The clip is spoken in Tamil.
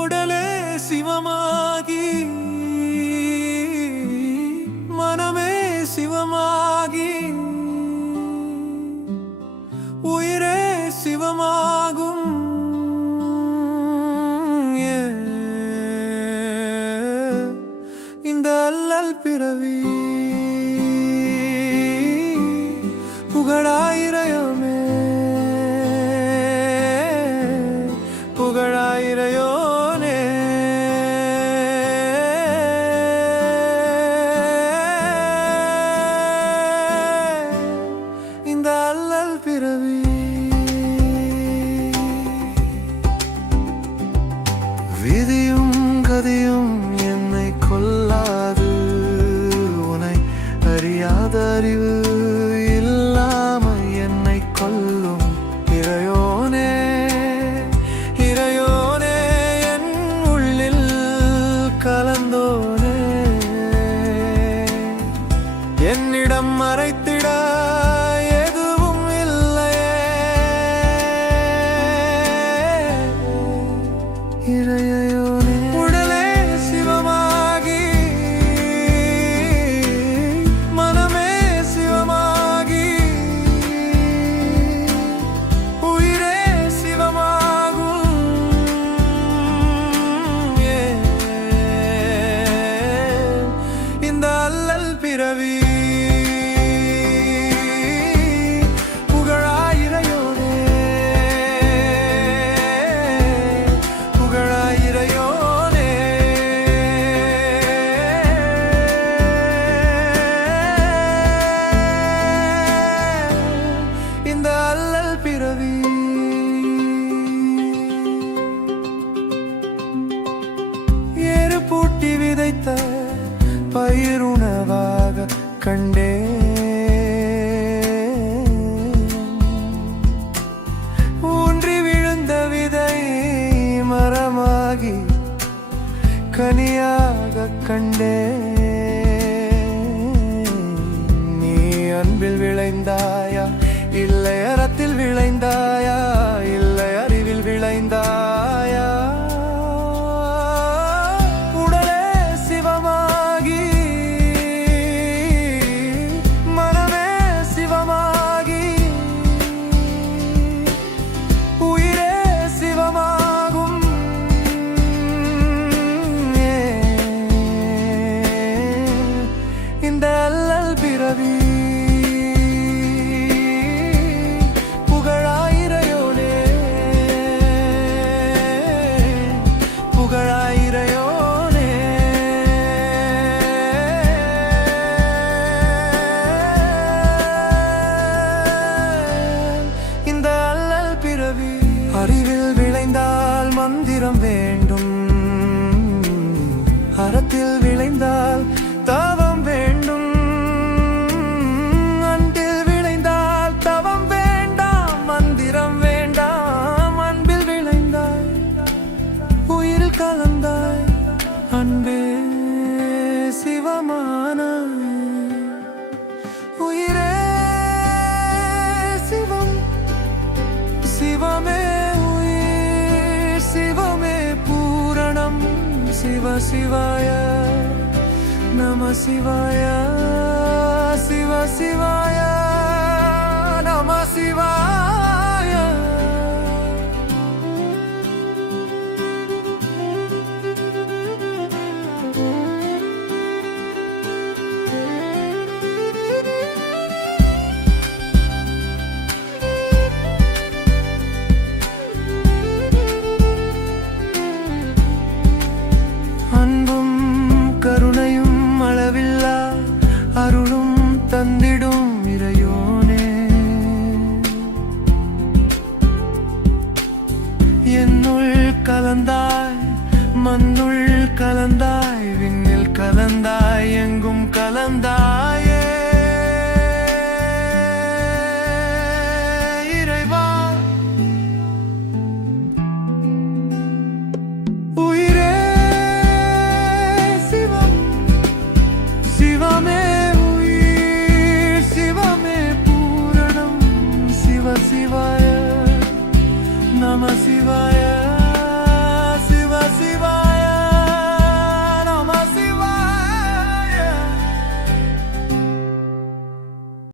உடலே சிவமாகி மனமே சிவமாகி உயிரே சிவமாகும். இந்த அல்லல் பிறவி புகழாயிரயோமே விதியும் கதியும் என்னை கொல்லாது. உனை அறியாத அறிவு இல்லாம என்னை கொல்லும். இறையோனே இறையோனே என் உள்ளில் கலந்தோனே. என்னிடம் மறைத்து கண்டே. ஊன்றி விழுந்த விதை மரமாகி கனியாக கண்டே. நீ அன்பில் விளைந்தாயா? இல்லை அறத்தில் விளைந்தாயா? பிறவி. புகழாயிரையோனே. புகழாயிரையோனே. இந்த அல்லல் பிறவி. அறிவில் விளைந்தால் மந்திரம் வேண்டும். அறத்தில் விளைந்தால் கலந்தாய் அன்பே சிவமான உயிரே சிவம். சிவமே உயிர் சிவமே பூரணம். சிவ சிவாய நம சிவாய சிவ சிவாய நம சிவாய. கலந்தாய் மண்ணுள் கலந்தாய்.